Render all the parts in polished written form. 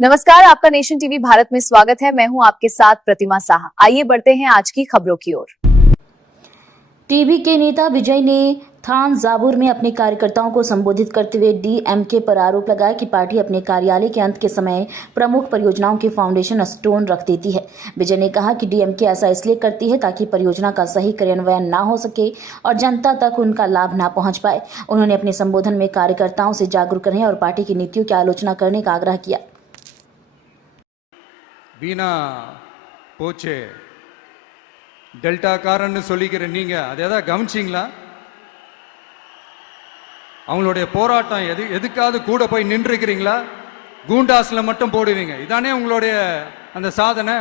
नमस्कार, आपका nation TV Bharat में स्वागत है। मैं हूं आपके साथ प्रतिमा साहा। आइए बढ़ते हैं आज की खबरों की ओर। टीवी के नेता विजय ने थानजावुर में अपने कार्यकर्ताओं को संबोधित करते हुए डीएमके पर आरोप लगाया कि पार्टी अपने कार्यालय के अंत के समय प्रमुख परियोजनाओं के फाउंडेशन स्टोन रख देती है। विजय ने कहा कि डीएमके ऐसा इसलिए करती है ताकि परियोजना का सही क्रियान्वयन ना हो सके और जनता तक उनका लाभ ना पहुंच पाए। उन्होंने अपने संबोधन में कार्यकर्ताओं से जागरूक रहने और पार्टी की नीतियों की आलोचना करने का आग्रह किया। வீணா போச்சே டெல்டாக்காரன்னு சொல்லிக்கிற நீங்க அதை எதாவது கவனிச்சிங்களா? அவங்களுடைய போராட்டம் எதுக்காவது கூட போய் நின்றுக்கிறீங்களா? கூண்டாஸ்ல மட்டும் போடுவீங்க, இதானே உங்களுடைய அந்த சாதனை.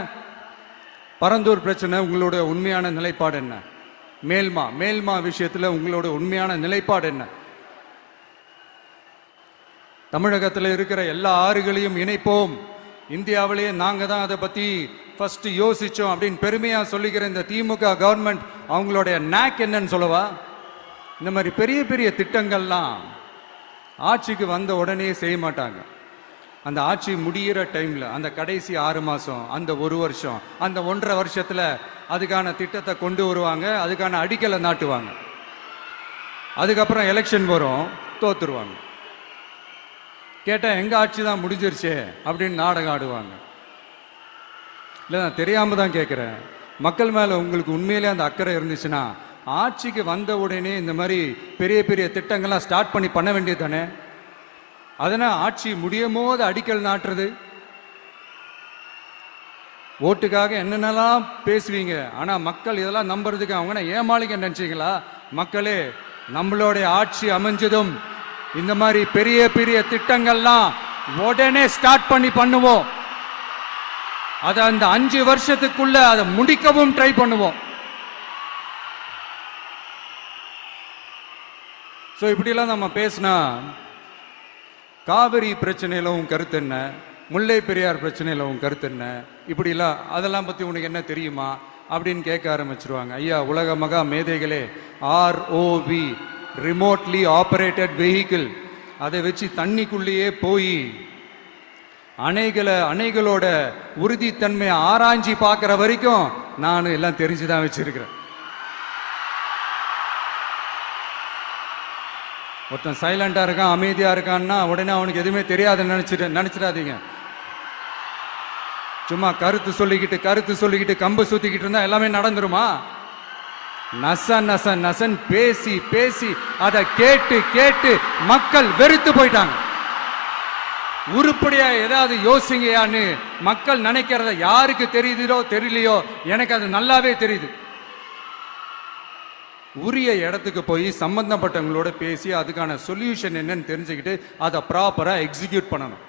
பரந்தூர் பிரச்சனை உங்களுடைய உண்மையான நிலைப்பாடு என்ன? மேல்மா விஷயத்தில் உங்களோட உண்மையான நிலைப்பாடு என்ன? தமிழகத்தில் இருக்கிற எல்லா ஆறுகளையும் இணைப்போம், இந்தியாவிலேயே நாங்கள் தான் அதை பற்றி ஃபர்ஸ்ட் யோசித்தோம் அப்படின்னு பெருமையாக சொல்லிக்கிற இந்த திமுக கவர்மெண்ட் அவங்களுடைய நாக் என்னன்னு சொல்லவா? இந்த மாதிரி பெரிய பெரிய திட்டங்கள்லாம் ஆட்சிக்கு வந்த உடனே செய்ய மாட்டாங்க. அந்த ஆட்சி முடிகிற டைமில், அந்த கடைசி 6 மாதம், அந்த 1 வருஷம், அந்த 1.5 வருஷத்தில் அதுக்கான திட்டத்தை கொண்டு வருவாங்க, அதுக்கான அடிக்கலை நாட்டுவாங்க. அதுக்கப்புறம் எலெக்ஷன் வரும், தோத்துருவாங்க. கேட்டால் எங்கள் ஆட்சி தான் முடிஞ்சிருச்சே அப்படின்னு நாடகம் ஆடுவாங்க. இல்லை, நான் தெரியாமல் தான் கேட்குறேன். மக்கள் மேலே உங்களுக்கு உண்மையிலே அந்த அக்கறை இருந்துச்சுன்னா ஆட்சிக்கு வந்த உடனே இந்த மாதிரி பெரிய பெரிய திட்டங்கள்லாம் ஸ்டார்ட் பண்ண வேண்டியது தானே. அதனால் ஆட்சி முடியும் போது அடிக்கல் நாட்டுறது, ஓட்டுக்காக என்னென்னலாம் பேசுவீங்க. ஆனால் மக்கள் இதெல்லாம் நம்புறதுக்கு அவங்க ஏமாளிங்க நினச்சிங்களா? மக்களே, நம்மளுடைய ஆட்சி அமைஞ்சதும் இந்த மாதிரி பெரிய பெரிய திட்டங்கள்லாம் உடனே ஸ்டார்ட் பண்ணுவோம். அதை அந்த 5 வருஷத்துக்குள்ள அதை முடிக்கவும் ட்ரை பண்ணுவோம். ஸோ இப்படிலாம் நம்ம பேசினா காவிரி பிரச்சனையில் உன் கருத்து என்ன, முல்லை பெரியார் பிரச்சனையில் உன் கருத்து என்ன, இப்படிலாம் அதெல்லாம் பற்றி உனக்கு என்ன தெரியுமா அப்படின்னு கேட்க ஆரம்பிச்சிருவாங்க. ஐயா, உலக மகா மேதைகளே, ROV ரிமோட்லி ஆப்ரேட்டட் வெஹிக்கிள், அதை வச்சு தண்ணிக்குள்ளேயே போய் அணைகளோட உறுதித்தன்மையை ஆராய்ச்சி பார்க்குற வரைக்கும் நான் எல்லாம் தெரிஞ்சுதான் வச்சிருக்கிறேன். ஒருத்தன் சைலண்டா இருக்கான், அமைதியா இருக்கான்னா உடனே அவனுக்கு எதுவுமே தெரியாதுன்னு நினைச்சிடாதீங்க. சும்மா கருத்து சொல்லிக்கிட்டு கம்பு சுத்திக்கிட்டு இருந்தா எல்லாமே நடந்துருமா? நசன் பேசி அதை கேட்டு மக்கள் வெறுத்து போயிட்டாங்க. உருப்படியா ஏதாவது யோசிங்கயான்னு மக்கள் நினைக்கிறத யாருக்கு தெரியுதோ தெரியலையோ, எனக்கு அது நல்லாவே தெரியுது. உரிய இடத்துக்கு போய் சம்பந்தப்பட்டவங்களோட பேசி அதுக்கான சொல்யூஷன் என்னன்னு தெரிஞ்சுக்கிட்டு அதை ப்ராப்பரா எக்ஸிக்யூட் பண்ணணும்.